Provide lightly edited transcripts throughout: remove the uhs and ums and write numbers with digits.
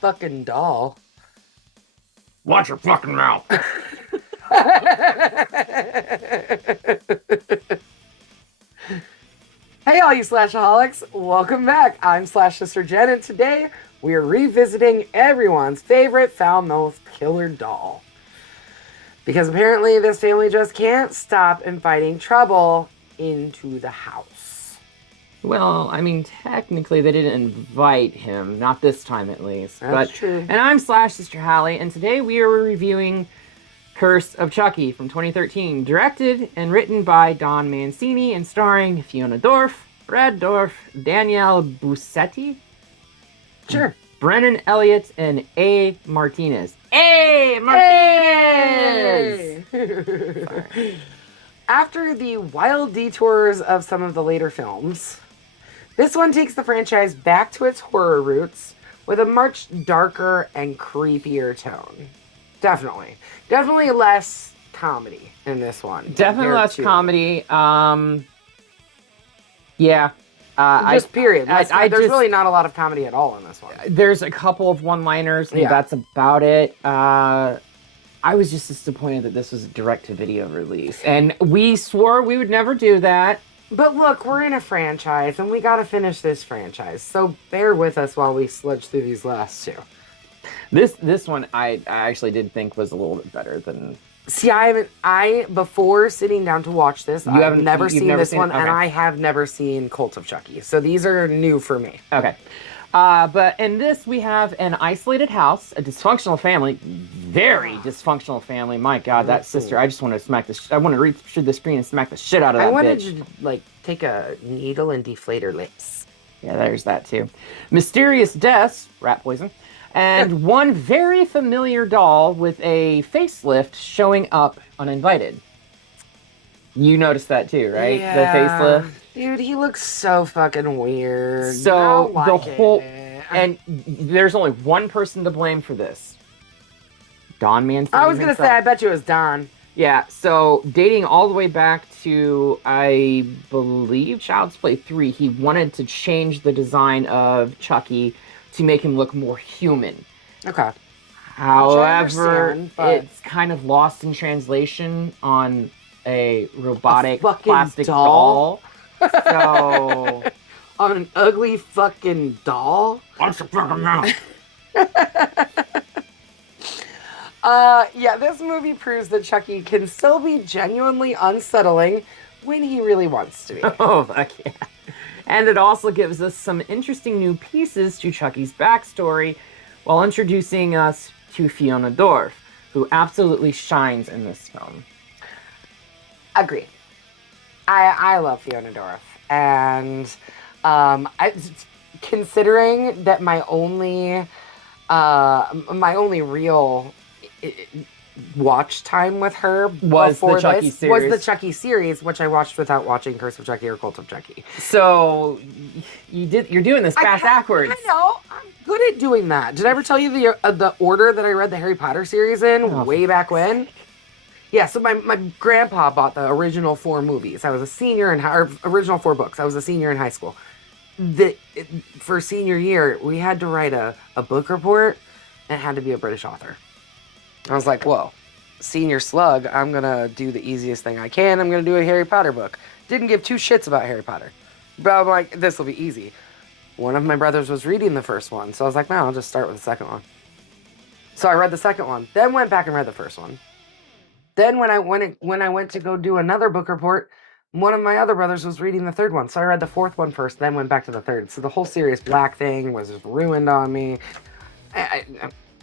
fucking doll. Watch your fucking mouth. Hey, all you slashaholics. Welcome back. I'm Slash Sister Jen, and today we are revisiting everyone's favorite foul-mouthed killer doll. Because apparently this family just can't stop inviting trouble into the house. Well, I mean, technically they didn't invite him. Not this time, at least. That's true. And I'm Slash Sister Hallie, and today we are reviewing Curse of Chucky from 2013, directed and written by Don Mancini and starring Fiona Dourif, Brad Dourif, Danielle Bussetti, Sure. Brennan Elliott, and A. Martinez. A. Martinez! Hey! After the wild detours of some of the later films, this one takes the franchise back to its horror roots with a much darker and creepier tone. Definitely less comedy in this one. Definitely less comedy. Yeah. Just period. There's just really not a lot of comedy at all in this one. There's a couple of one-liners, and that's about it. I was just disappointed that this was a direct-to-video release, and we swore we would never do that. But look, we're in a franchise, and we gotta finish this franchise, so bear with us while we sludge through these last two. This one I actually did think was a little bit better than... See, before sitting down to watch this, I've never seen this one, and I have never seen Cult of Chucky, so these are new for me. Okay. But in this, we have an isolated house, a dysfunctional family, very dysfunctional family. My God, that sister, I just want to I want to reach through the screen and smack the shit out of that bitch. I wanted you to, take a needle and deflate her lips. Yeah, there's that too. Mysterious deaths, rat poison, and one very familiar doll with a facelift showing up uninvited. You noticed that too, right? Yeah. The facelift. Dude, he looks so fucking weird. So and there's only one person to blame for this. Don Mancini. I was gonna say, I bet you it was Don. Yeah, so dating all the way back to, I believe, Child's Play 3, he wanted to change the design of Chucky to make him look more human. Okay. However, it's kind of lost in translation on a robotic plastic doll. So... on an ugly fucking doll? Watch your fucking mouth! Yeah, this movie proves that Chucky can still be genuinely unsettling when he really wants to be. Oh, fuck yeah. And it also gives us some interesting new pieces to Chucky's backstory while introducing us to Fiona Dourif, who absolutely shines in this film. Agreed. I love Fiona Dourif, and considering that my only real watch time with her was the Chucky series, which I watched without watching Curse of Chucky or Cult of Chucky. So you're doing this backwards. I know. I'm good at doing that. Did I ever tell you the order that I read the Harry Potter series in way back when? Yeah, so my grandpa bought the original 4 movies. I was a senior original 4 books. I was a senior in high school. For senior year, we had to write a book report, and it had to be a British author. I was like, whoa, senior slug, I'm going to do the easiest thing I can. I'm going to do a Harry Potter book. Didn't give 2 shits about Harry Potter. But I'm like, this will be easy. One of my brothers was reading the first one, so I was like, no, I'll just start with the second one. So I read the second one, then went back and read the first one. Then when I went to go do another book report, one of my other brothers was reading the third one. So I read the fourth one first, then went back to the third. So the whole Sirius Black thing was just ruined on me.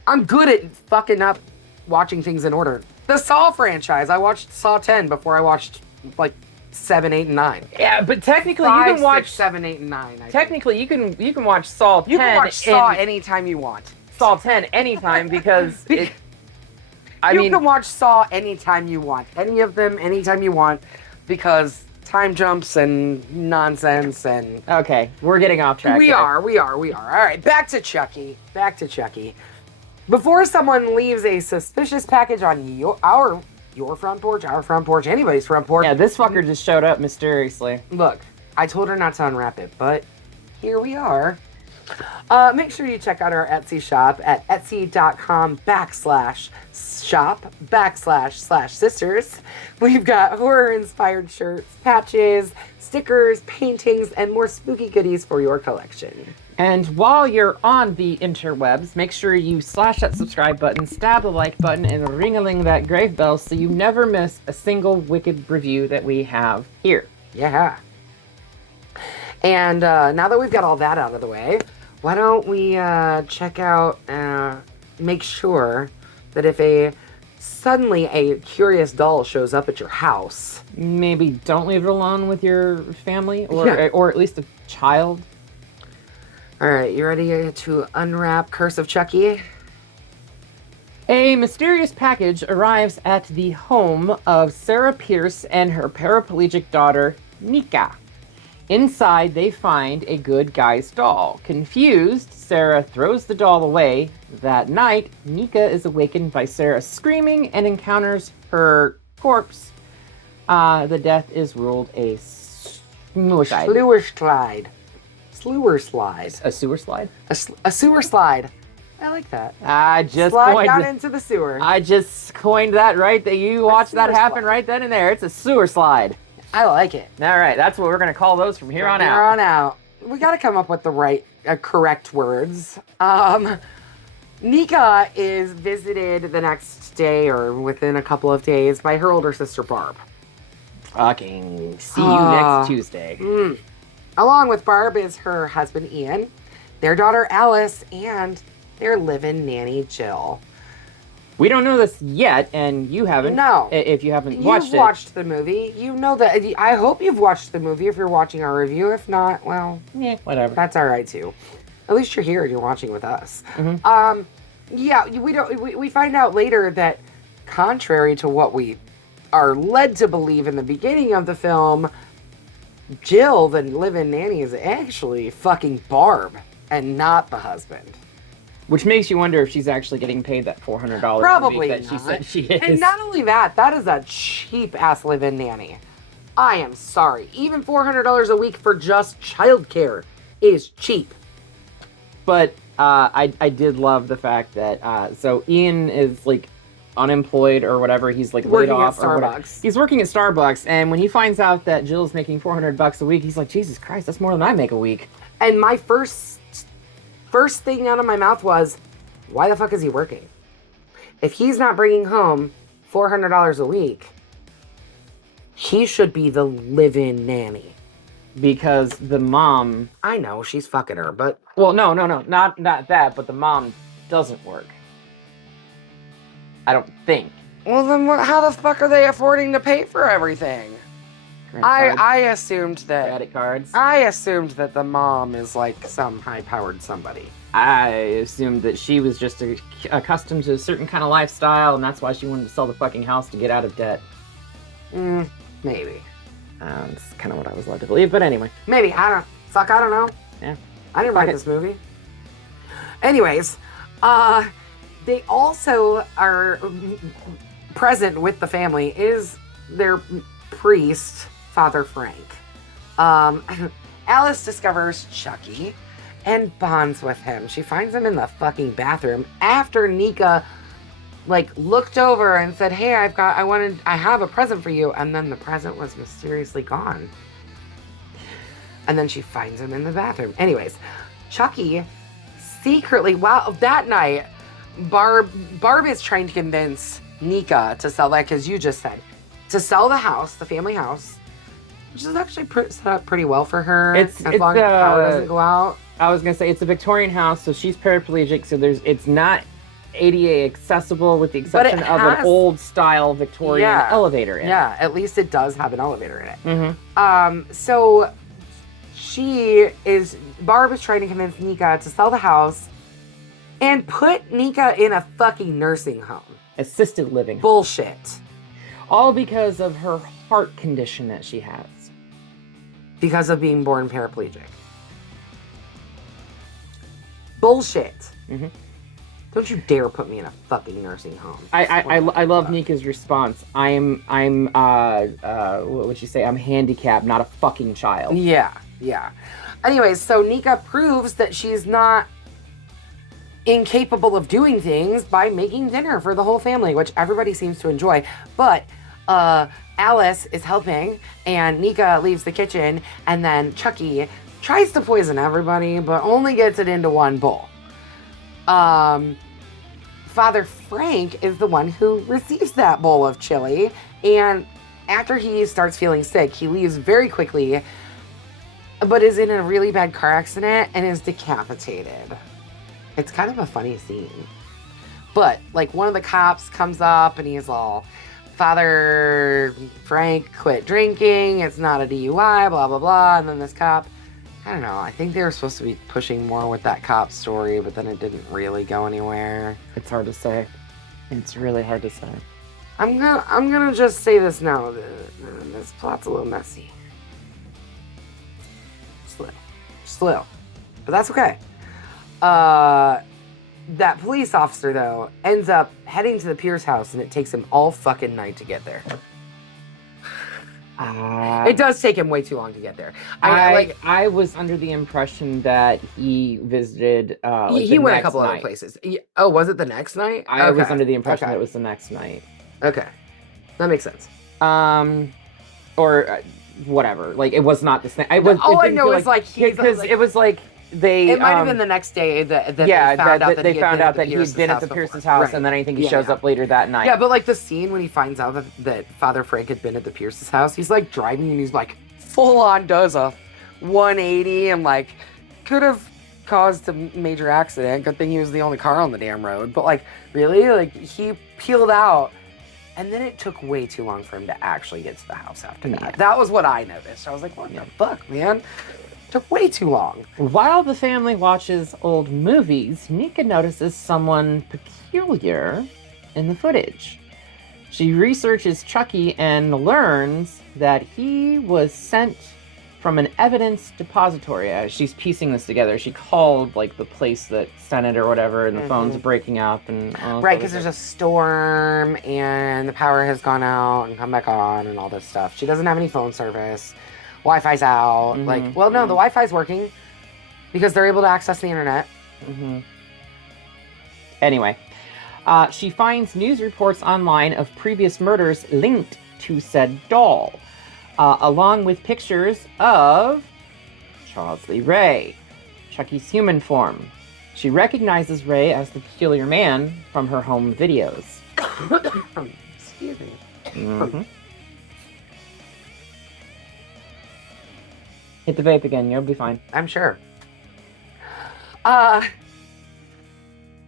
I'm good at fucking up watching things in order. The Saw franchise, I watched Saw 10 before I watched, 7, 8, and 9. Yeah, but technically 5, you can watch 6, 7, 8, and 9. Technically, you can watch Saw 10. You can watch Saw anytime you want. Saw 10 anytime because you can watch Saw anytime you want. Any of them anytime you want because time jumps and nonsense and... Okay, we're getting off track. We are. All right, back to Chucky. Before someone leaves a suspicious package on your front porch, our front porch, anybody's front porch... Yeah, this fucker just showed up mysteriously. Look, I told her not to unwrap it, but here we are. Make sure you check out our Etsy shop at etsy.com/shop/sisters. We've got horror-inspired shirts, patches, stickers, paintings, and more spooky goodies for your collection. And while you're on the interwebs, make sure you slash that subscribe button, stab the like button, and ring-a-ling that grave bell so you never miss a single wicked review that we have here. Yeah. And now that we've got all that out of the way, why don't we check out, make sure that if suddenly a curious doll shows up at your house. Maybe don't leave it alone with your family or at least a child. All right, you ready to unwrap Curse of Chucky? A mysterious package arrives at the home of Nica Pierce and her paraplegic daughter, Nica. Inside, they find a good guy's doll. Confused, Sarah throws the doll away. That night, Nica is awakened by Sarah screaming and encounters her corpse. The death is ruled a suicide. Sewer slide. Sewer slide. A sewer slide? A sewer slide. I like that. I just slide down into the sewer. I just coined that right there. You watch that happen right then and there. It's a sewer slide. I like it. All right, that's what we're going to call those from here on out. Here on out. We got to come up with the correct words. Nica is visited the next day or within a couple of days by her older sister, Barb. Fucking see you next Tuesday. Along with Barb is her husband, Ian, their daughter, Alice, and their live-in nanny, Jill. We don't know this yet, and you haven't. No. If you haven't watched it. You've watched the movie. You know that. I hope you've watched the movie if you're watching our review. If not, well, yeah, whatever. That's all right, too. At least you're here and you're watching with us. Mm-hmm. Yeah, we find out later that contrary to what we are led to believe in the beginning of the film, Jill, the live-in nanny, is actually fucking Barb and not the husband. Which makes you wonder if she's actually getting paid that $400 Probably a week that she said she is. And not only that, that is a cheap-ass live-in nanny. I am sorry. Even $400 a week for just childcare is cheap. But I did love the fact that, so Ian is, like, unemployed or whatever. He's, like, laid off or whatever. He's working at Starbucks, and when he finds out that Jill's making $400 a week, he's like, Jesus Christ, that's more than I make a week. And my first thing out of my mouth was, why the fuck is he working? If he's not bringing home $400 a week, he should be the live-in nanny. Because the mom... I know, she's fucking her, but... Well, no, not that, but the mom doesn't work. I don't think. Well, then how the fuck are they affording to pay for everything? I assumed that... Credit cards. I assumed that the mom is like some high-powered somebody. I assumed that she was just accustomed to a certain kind of lifestyle, and that's why she wanted to sell the fucking house to get out of debt. Maybe. That's kind of what I was led to believe, but anyway. Maybe. I don't know. Yeah. I didn't write this movie. Anyways, they also are present with the family is their priest, Father Frank. Alice discovers Chucky and bonds with him. She finds him in the fucking bathroom after Nica looked over and said, "Hey, I have a present for you," and then the present was mysteriously gone. And then she finds him in the bathroom. Anyways, Chucky secretly, that night, Barb is trying to convince Nica to sell that, because you just said, to sell the house, the family house, which is actually set up pretty well for her, as long as the power doesn't go out. I was going to say, it's a Victorian house, so she's paraplegic, so it's not ADA accessible with the exception of an old-style Victorian elevator in it. Yeah, at least it does have an elevator in it. Mm-hmm. So Barb is trying to convince Nica to sell the house and put Nica in a fucking nursing home. Assisted living. Bullshit. All because of her heart condition that she has. Because of being born paraplegic. Bullshit. Mm-hmm. Don't you dare put me in a fucking nursing home. I love Nica's response. I'm what would you say? I'm handicapped, not a fucking child. Yeah. Anyways, so Nica proves that she's not incapable of doing things by making dinner for the whole family, which everybody seems to enjoy. But Alice is helping, and Nica leaves the kitchen, and then Chucky tries to poison everybody, but only gets it into one bowl. Father Frank is the one who receives that bowl of chili, and after he starts feeling sick, he leaves very quickly, but is in a really bad car accident and is decapitated. It's kind of a funny scene. But, like, one of the cops comes up and he's all, Father Frank quit drinking, it's not a DUI, blah, blah, blah. And then this cop, I don't know, I think they were supposed to be pushing more with that cop story, but then it didn't really go anywhere. It's hard to say. It's really hard to say. I'm gonna just say this now. This plot's a little messy. Slow. But that's okay. That police officer, though, ends up heading to the Pierce house, and it takes him all fucking night to get there. It does take him way too long to get there. I was under the impression that he visited. He went a couple other places. Oh, was it the next night? I was under the impression that it was the next night. Okay, that makes sense. Or whatever. Like, it was not the same. All I know is because it was like. It might have been the next day that they found out that he had been at the Pierce's house, right. And then I think he shows up later that night. Yeah, but like the scene when he finds out that Father Frank had been at the Pierce's house, he's like driving and he's like full on does a 180 and like could have caused a major accident. Good thing he was the only car on the damn road. But like really, like he peeled out, and then it took way too long for him to actually get to the house after that. Yeah. That was what I noticed. I was like, what the fuck, man? Took way too long. While the family watches old movies, Nica notices someone peculiar in the footage. She researches Chucky and learns that he was sent from an evidence depository. As she's piecing this together, she called like the place that sent it or whatever, and the phone's breaking up and right, because there's a storm and the power has gone out and come back on and all this stuff. She doesn't have any phone service. Wi-Fi's out. Like, well, no, the Wi-Fi's working because they're able to access the internet. Anyway, she finds news reports online of previous murders linked to said doll, along with pictures of Charles Lee Ray, Chucky's human form. She recognizes Ray as the peculiar man from her home videos. Excuse me. Hit the vape again, you'll be fine. I'm sure.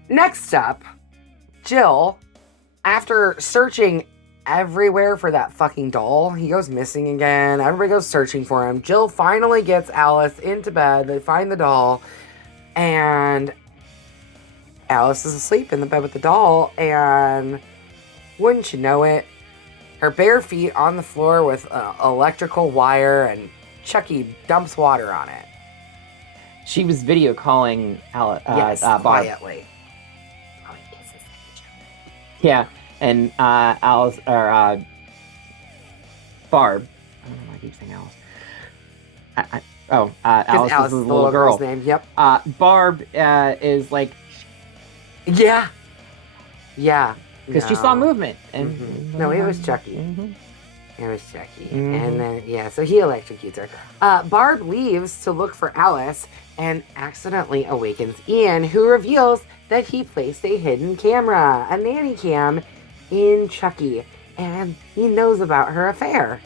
Next up, Jill, after searching everywhere for that fucking doll, he goes missing again. Everybody goes searching for him. Jill finally gets Alice into bed. They find the doll, and Alice is asleep in the bed with the doll, and wouldn't you know it, her bare feet on the floor with electrical wire, and Chucky dumps water on it. She was video calling Barb. Quietly. Oh, he kisses Yeah, and Alice or Barb. I don't know why I keep saying Alice. Alice is the little girl's name. Yep. Barb is like. Yeah. Because she saw movement. And no, it was Chucky. It was Chucky. And then, so he electrocutes her. Barb leaves to look for Alice and accidentally awakens Ian, who reveals that he placed a hidden camera, a nanny cam, in Chucky. And he knows about her affair.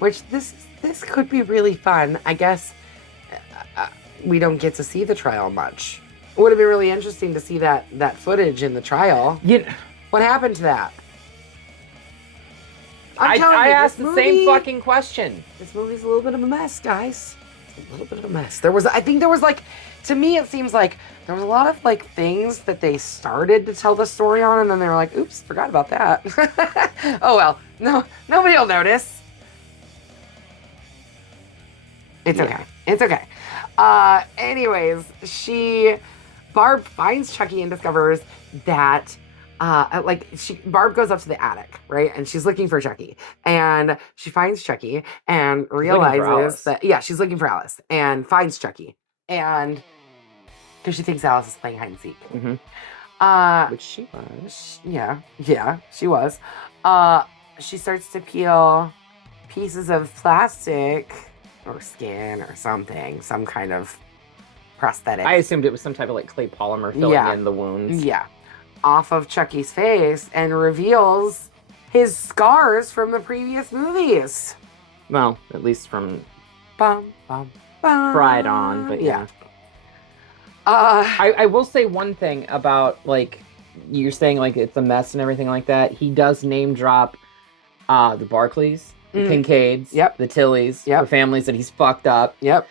Which this could be really fun. I guess we don't get to see the trial much. It would have been really interesting to see that footage in the trial. What happened to that? I asked the same fucking question. This movie's a little bit of a mess, guys. It's a little bit of a mess. I think there was to me it seems like there was a lot of things that they started to tell the story on, and then they were like, oops, forgot about that. Oh well, no, nobody will notice. It's okay. It's okay. Anyways, Barb finds Chucky and discovers that Barb goes up to the attic, right? And she's looking for Chucky. And she finds Chucky and realizes she's looking for Alice and finds Chucky. And because she thinks Alice is playing hide and seek. Which she was. Yeah, she was. She starts to peel pieces of plastic or skin or something, some kind of prosthetic. I assumed it was some type of like clay polymer filling in the wounds. Yeah. Off of Chucky's face and reveals his scars from the previous movies. Well, at least from bum, bum, bum. Fried On, but yeah. I will say one thing about, like, you're saying, like, it's a mess and everything like that. He does name drop the Barclays, the Kincaids, the Tillys, the families that he's fucked up. There's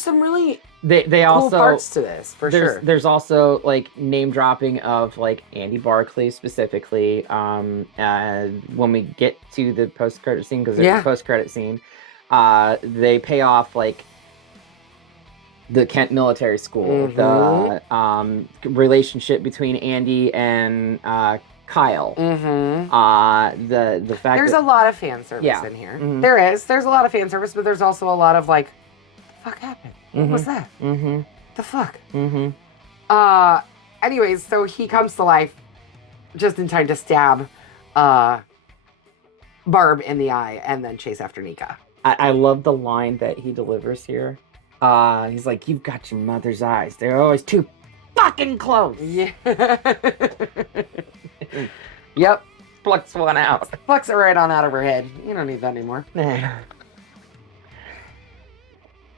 some really they cool also parts to this, for sure. There's also, like, name dropping of, like, Andy Barclay specifically. When we get to the post-credit scene, because there's a post-credit scene, they pay off, like, the Kent Military School, the relationship between Andy and Kyle. The fact there's a lot of fan service in here. There's a lot of fan service, but there's also a lot of like, the fuck happened? What was that? The fuck? Anyways, so he comes to life just in time to stab Barb in the eye and then chase after Nica. I love the line that he delivers here. He's like, "You've got your mother's eyes. They're always too fucking close." Yeah. Yep. Plucks one out. Plucks it right on out of her head. You don't need that anymore.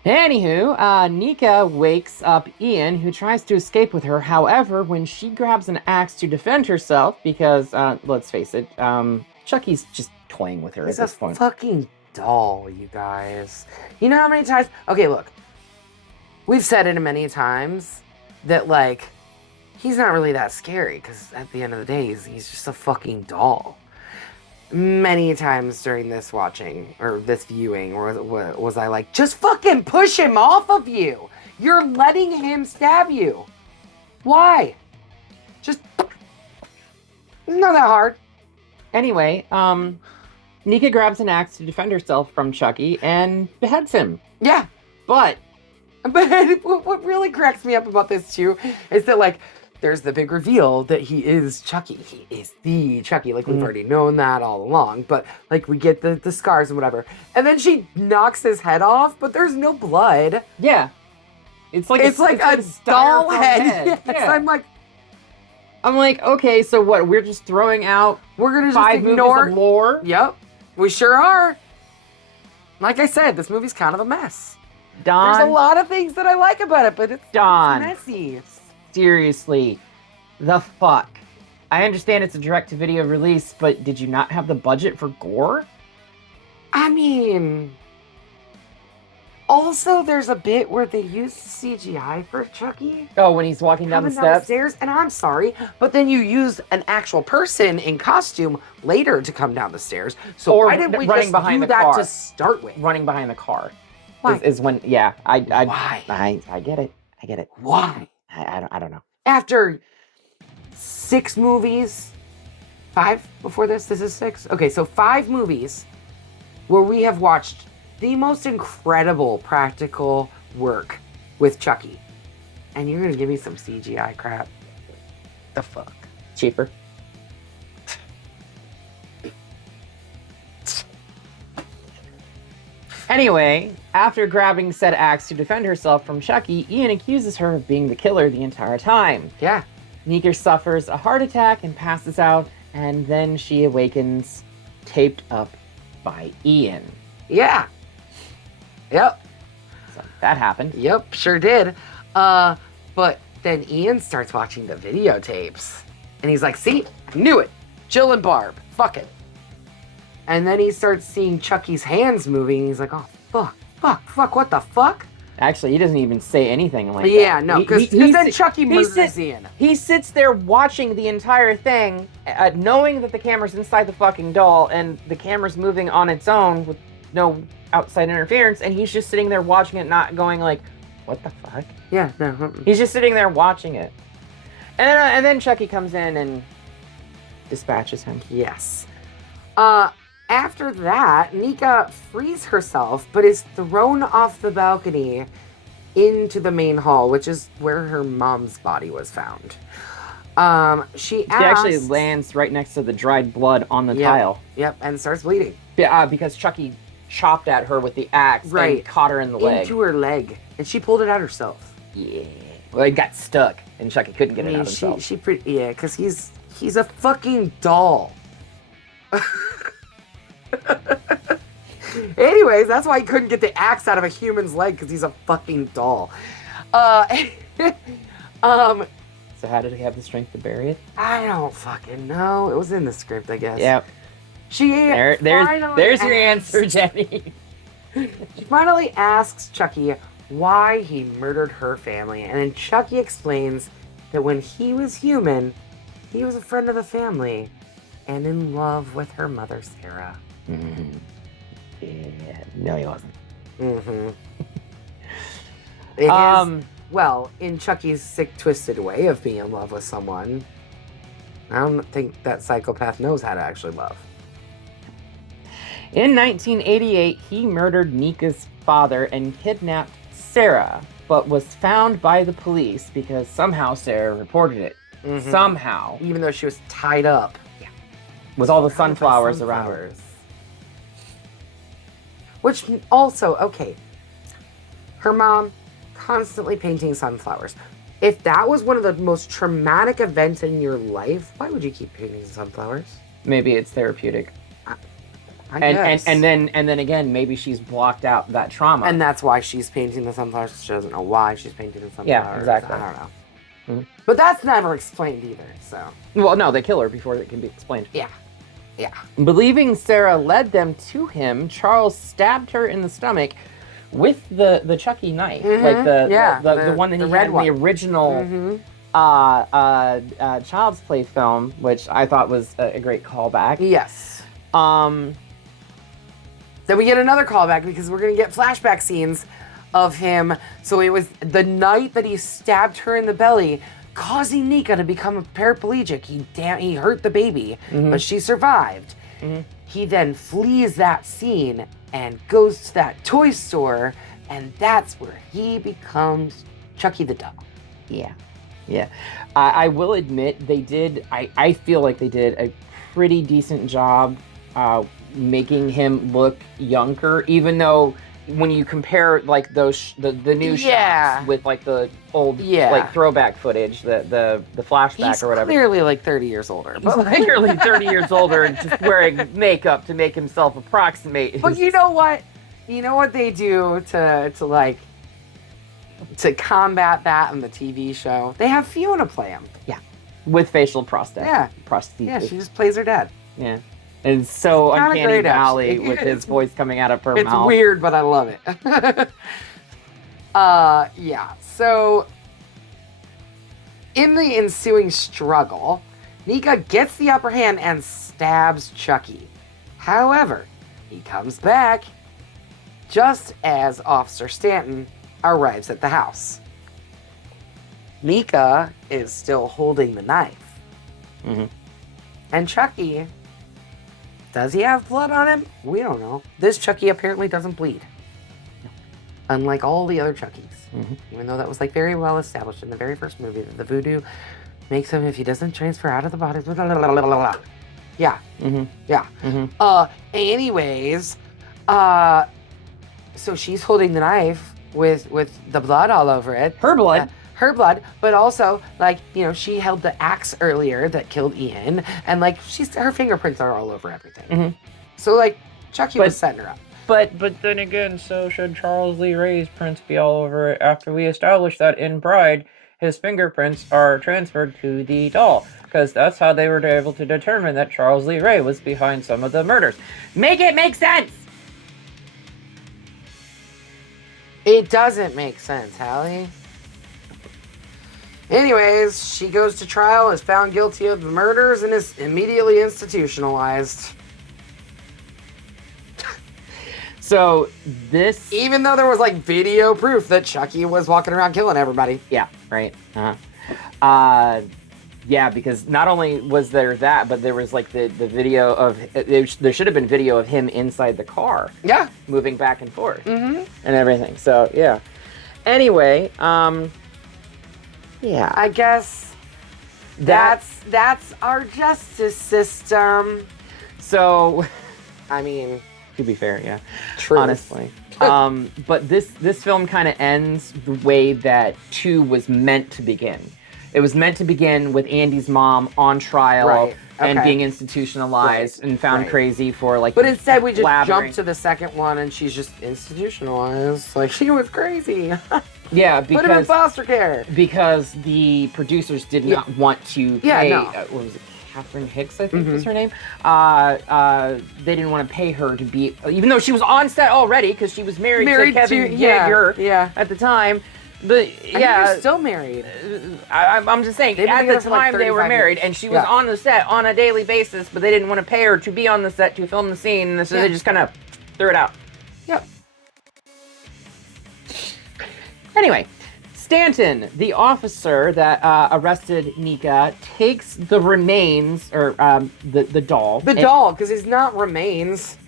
Anywho, Nica wakes up Ian, who tries to escape with her. However, when she grabs an axe to defend herself, because, let's face it, Chucky's just toying with her at this point. He's a fucking doll, you guys. You know how many times... Okay, look. We've said it many times that, like, he's not really that scary, because at the end of the day, he's just a fucking doll. Many times during this watching, or this viewing, was I like, just fucking push him off of you! You're letting him stab you! Why? Just... It's not that hard. Anyway, Nica grabs an axe to defend herself from Chucky and beheads him. Yeah. But what really cracks me up about this, too, is that, like, there's the big reveal that he is Chucky. He is the Chucky. Like, we've already known that all along. But, like, we get the scars and whatever. And then she knocks his head off, but there's no blood. Yeah. It's like a doll head. Yes, yeah. I'm like, okay, so what? We're just throwing out we're gonna just 5 ignore movies of lore? Yep. We sure are. Like I said, this movie's kind of a mess. Don, there's a lot of things that I like about it, but it's messy. Seriously, the fuck? I understand it's a direct-to-video release, but did you not have the budget for gore? I mean, also there's a bit where they use CGI for Chucky. Oh, when he's walking down the stairs. And I'm sorry, but then you use an actual person in costume later to come down the stairs. So why didn't we just do that to start with? Running behind the car. Why? Is when, yeah, why? I get it. I get it. Why? I don't know. After 6 movies, 5 before this is 6. Okay, so 5 movies where we have watched the most incredible practical work with Chucky. And you're gonna give me some CGI crap? The fuck? Cheaper. Anyway, after grabbing said axe to defend herself from Chucky, Ian accuses her of being the killer the entire time. Yeah. Nica suffers a heart attack and passes out, and then she awakens, taped up by Ian. Yeah. Yep. So that happened. Yep, sure did. But then Ian starts watching the videotapes. And he's like, see? I knew it. Jill and Barb. Fuck it. And then he starts seeing Chucky's hands moving. And he's like, oh, fuck, what the fuck? Actually, he doesn't even say anything like that. Yeah, no, because then Chucky murders Ian. He sits there watching the entire thing, knowing that the camera's inside the fucking doll, and the camera's moving on its own with no outside interference, and he's just sitting there watching it, not going like, what the fuck? Yeah, no. He's just sitting there watching it. And then Chucky comes in and dispatches him. Yes. After that, Nica frees herself, but is thrown off the balcony into the main hall, which is where her mom's body was found. She actually lands right next to the dried blood on the tile. Yep, and starts bleeding. Yeah, because Chucky chopped at her with the axe and caught her in the leg. Into her leg. And she pulled it out herself. Yeah. Well, it got stuck, and Chucky couldn't get it out himself. Because he's a fucking doll. Anyways, that's why he couldn't get the axe out of a human's leg, because he's a fucking doll. So how did he have the strength to bury it? I don't fucking know. It was in the script, I guess. Yep. There's your answer, Jenny. She finally asks Chucky why he murdered her family, and then Chucky explains that when he was human, he was a friend of the family and in love with her mother, Sarah. Mm-hmm. Yeah, no, he wasn't. Mm-hmm. It is, well, in Chucky's sick, twisted way of being in love with someone, I don't think that psychopath knows how to actually love. In 1988, he murdered Nica's father and kidnapped Sarah, but was found by the police because somehow Sarah reported it. Mm-hmm. Somehow. Even though she was tied up. Yeah. With all the sunflowers around her. Which also, okay. Her mom constantly painting sunflowers. If that was one of the most traumatic events in your life, why would you keep painting sunflowers? Maybe it's therapeutic. I guess. And then again, maybe she's blocked out that trauma. And that's why she's painting the sunflowers. She doesn't know why she's painting the sunflowers. Yeah, exactly. I don't know. Mm-hmm. But that's never explained either, so. Well, no, they kill her before it can be explained. Yeah. Yeah. Believing Sarah led them to him, Charles stabbed her in the stomach with the Chucky knife. Mm-hmm. Like the one that he had in the original Child's Play film, which I thought was a great callback. Yes. Then we get another callback because we're going to get flashback scenes of him. So it was the night that he stabbed her in the belly, causing Nica to become a paraplegic. He hurt the baby, but she survived. Mm-hmm. He then flees that scene and goes to that toy store, and that's where he becomes Chucky the doll. Yeah. Yeah. I will admit they did, I feel like they did a pretty decent job making him look younger, even though when you compare like those the new shots with like the old like throwback footage, the flashback He's or whatever. Clearly like 30 years older. But clearly 30 years older and just wearing makeup to make himself approximate. But you know what? You know what they do to combat that in the TV show? They have Fiona play him. Yeah. With facial prosthesis. Yeah. Prosthesis. Yeah, she just plays her dad. Yeah. And it's so uncanny valley actually. with his voice coming out of her mouth. It's weird, but I love it. Yeah. So, in the ensuing struggle, Nica gets the upper hand and stabs Chucky. However, he comes back just as Officer Stanton arrives at the house. Nica is still holding the knife. Mm-hmm. And Chucky, does he have blood on him? We don't know. This Chucky apparently doesn't bleed. Unlike all the other Chuckies. Mm-hmm. Even though that was like very well established in the very first movie that the voodoo makes him, if he doesn't transfer out of the body. Blah, blah, blah, blah, blah. Yeah. Mm-hmm. Yeah. Mm-hmm. Anyways, so she's holding the knife with the blood all over it. Her blood. Her blood, but also, like, you know, she held the axe earlier that killed Ian, and, like, her fingerprints are all over everything. Mm-hmm. So, like, Chucky was setting her up. But then again, so should Charles Lee Ray's prints be all over it after we establish that in Bride, his fingerprints are transferred to the doll? Because that's how they were able to determine that Charles Lee Ray was behind some of the murders. Make it make sense! It doesn't make sense, Hallie. Anyways, she goes to trial, is found guilty of the murders, and is immediately institutionalized. So, this... Even though there was, like, video proof that Chucky was walking around killing everybody. Yeah, right. Yeah, because not only was there that, but there was like the video of there should have been video of him inside the car. Yeah. Moving back and forth. And everything. So yeah. Anyway, yeah. I guess that's our justice system. So, I mean, to be fair, yeah. Truth. Honestly. But this film kind of ends the way that 2 was meant to begin. It was meant to begin with Andy's mom on trial and being institutionalized and found crazy for like. But instead, we just jumped to the second one, and she's just institutionalized. Like, she was crazy. Yeah, because put him in foster care. Because the producers did not want to pay. What was it? Catherine Hicks, I think was her name. They didn't want to pay her to be, even though she was on set already because she was married to Kevin Yeager at the time. But they're still married. I'm just saying, at the time they were married, and she was on the set on a daily basis, but they didn't want to pay her to be on the set to film the scene, so they just kind of threw it out. Yep. Anyway, Stanton, the officer that arrested Nica, takes the remains, or the doll. The doll, because he's not remains.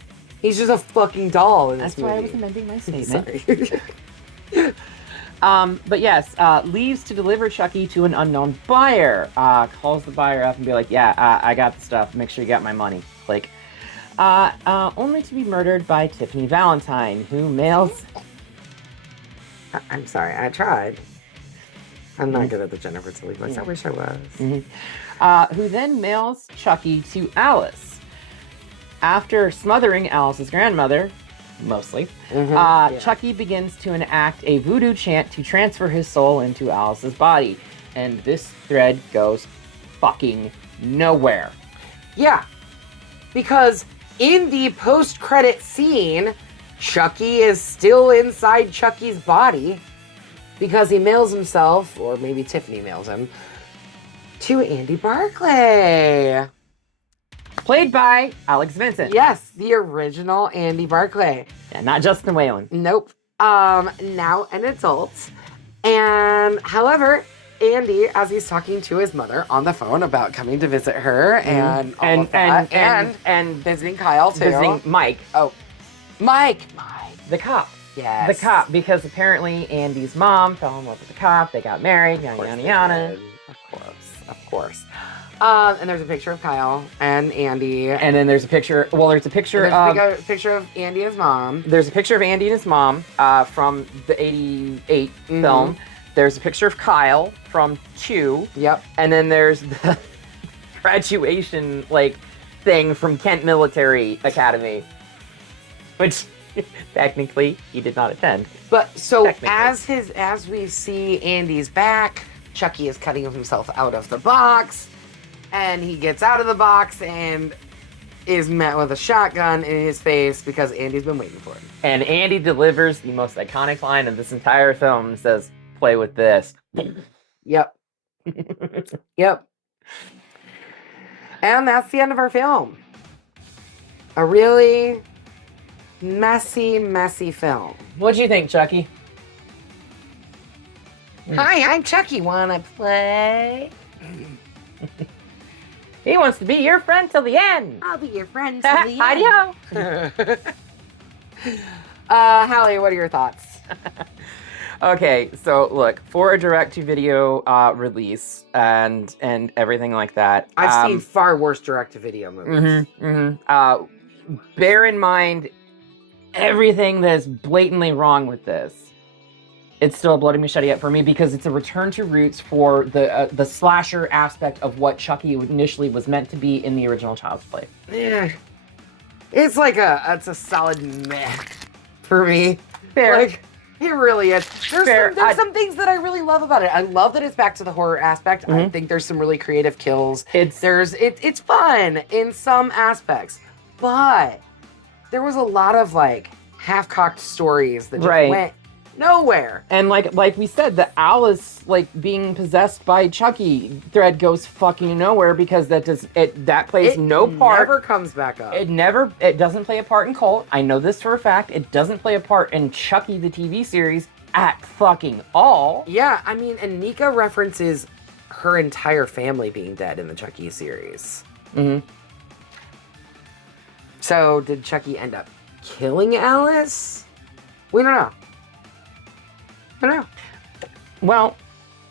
He's just a fucking doll in this movie. That's why I was amending my statement. Sorry. But yes, leaves to deliver Chucky to an unknown buyer. Calls the buyer up and be like, yeah, I got the stuff. Make sure you got my money. Like, only to be murdered by Tiffany Valentine, who mails... I'm sorry, I tried. I'm not good at the Jennifer Tilly voice. I wish I was. Who then mails Chucky to Alice. After smothering Alice's grandmother, mostly, Chucky begins to enact a voodoo chant to transfer his soul into Alice's body. And this thread goes fucking nowhere. Yeah. Because in the post-credit scene, Chucky is still inside Chucky's body because he mails himself, or maybe Tiffany mails him, to Andy Barclay. Played by Alex Vincent. Yes, the original Andy Barclay. Yeah, not Justin Whalen. Nope. Now an adult. And however, Andy, as he's talking to his mother on the phone about coming to visit her and all of that, and visiting Kyle too. Visiting Mike. Oh, Mike. The cop. Yes. The cop, because apparently Andy's mom fell in love with the cop. They got married, yada, yada. Of course. And there's a picture of Kyle and Andy. And then there's a picture, there's a picture of Andy and his mom. There's a picture of Andy and his mom from the 88 film. There's a picture of Kyle from 2. Yep. And then there's the graduation, thing from Kent Military Academy. Which, technically, he did not attend. But, so, as we see Andy's back, Chucky is cutting himself out of the box, and he gets out of the box and is met with a shotgun in his face because Andy's been waiting for him. And Andy delivers the most iconic line of this entire film and says, "Play with this." Yep. Yep. And that's the end of our film. A really messy, messy film. What'd you think, Chucky? Hi, I'm Chucky. Wanna play? He wants to be your friend till the end. I'll be your friend till the end. Adios. Hallie, what are your thoughts? Okay, so look, for a direct-to-video release and everything like that, I've seen far worse direct-to-video movies. Bear in mind everything that is blatantly wrong with this. It's still a bloody machete up for me because it's a return to roots for the slasher aspect of what Chucky initially was meant to be in the original Child's Play. Yeah, it's a solid meh for me. Fair. It really is. There's some things that I really love about it. I love that it's back to the horror aspect. I think there's some really creative kills. It's fun in some aspects, but there was a lot of half-cocked stories that just went nowhere. And like we said, the Alice being possessed by Chucky thread goes fucking nowhere because that plays no part. It never comes back up. It doesn't play a part in Cult. I know this for a fact. It doesn't play a part in Chucky the TV series at fucking all. Yeah, I mean, and Nica references her entire family being dead in the Chucky series. Mm-hmm. So did Chucky end up killing Alice? We don't know. I don't know. Well,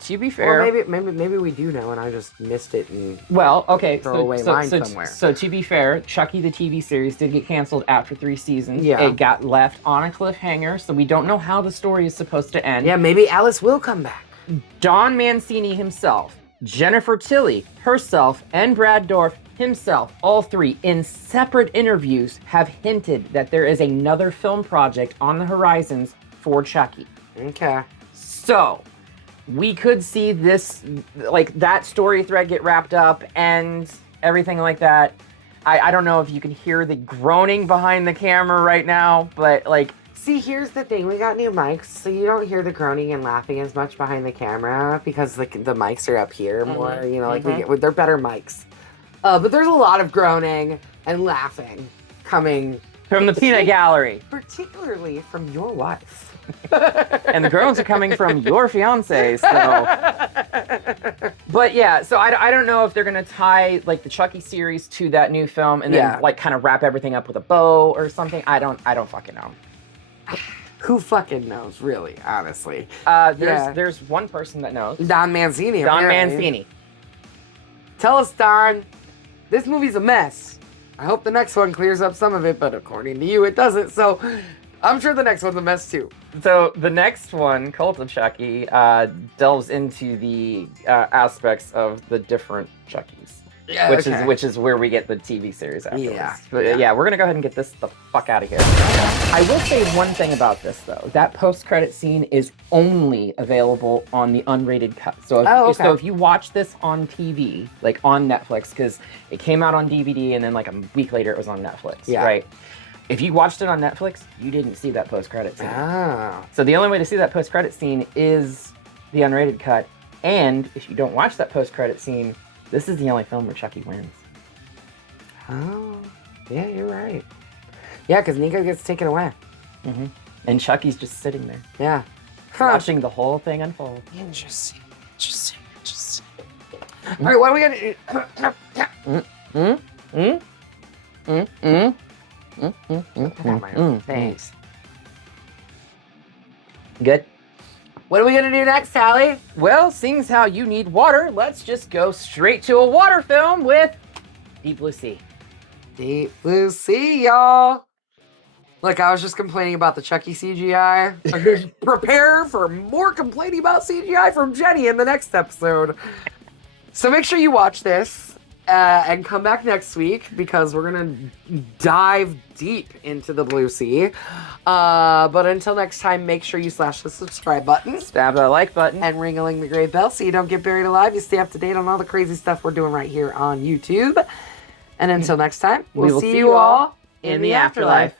to be fair, Or maybe we do know, and I just missed it. And well, okay, throwaway line somewhere. So to be fair, Chucky the TV series did get canceled after 3 seasons. Yeah. It got left on a cliffhanger, so we don't know how the story is supposed to end. Yeah, maybe Alice will come back. Don Mancini himself, Jennifer Tilly herself, and Brad Dourif himself, all three in separate interviews have hinted that there is another film project on the horizons for Chucky. Okay. So, we could see this, like, that story thread get wrapped up and everything like that. I don't know if you can hear the groaning behind the camera right now, but, like... See, here's the thing. We got new mics, so you don't hear the groaning and laughing as much behind the camera because the mics are up here more, you know, like they're better mics. But there's a lot of groaning and laughing coming... From the peanut gallery. Particularly from your wife. And the groans are coming from your fiance, so... But yeah, so I don't know if they're gonna tie, like, the Chucky series to that new film and then, like, kind of wrap everything up with a bow or something. I don't fucking know. Who fucking knows, really, honestly? There's one person that knows. Don Mancini, Don apparently. Mancini. Tell us, Don. This movie's a mess. I hope the next one clears up some of it, but according to you, it doesn't. So I'm sure the next one's a mess, too. So the next one, Cult of Chucky, delves into the aspects of the different Chuckies. Yeah, which is where we get the TV series afterwards. Yeah. But yeah, we're gonna go ahead and get this the fuck out of here. I will say one thing about this though. That post-credit scene is only available on the unrated cut. So if you watch this on TV, like on Netflix, because it came out on DVD and then like a week later it was on Netflix, right? If you watched it on Netflix, you didn't see that post-credit scene. Oh. So the only way to see that post-credit scene is the unrated cut. And if you don't watch that post-credit scene, this is the only film where Chucky wins. Oh, yeah, you're right. Yeah, because Nica gets taken away. Mm-hmm. And Chucky's just sitting there. Yeah. Watching the whole thing unfold. Interesting. All right, what are we going to do? Thanks. Good. What are we going to do next, Sally? Well, seeing as how you need water, let's just go straight to a water film with Deep Blue Sea. Deep Blue Sea, y'all. Look, I was just complaining about the Chucky CGI. Prepare for more complaining about CGI from Jenny in the next episode. So make sure you watch this and come back next week because we're going to dive deep into the Blue Sea. But until next time, make sure you slash the subscribe button. Stab that like button. And ring-a-ling the gray bell so you don't get buried alive. You stay up to date on all the crazy stuff we're doing right here on YouTube. And until next time, we'll see you all in the afterlife.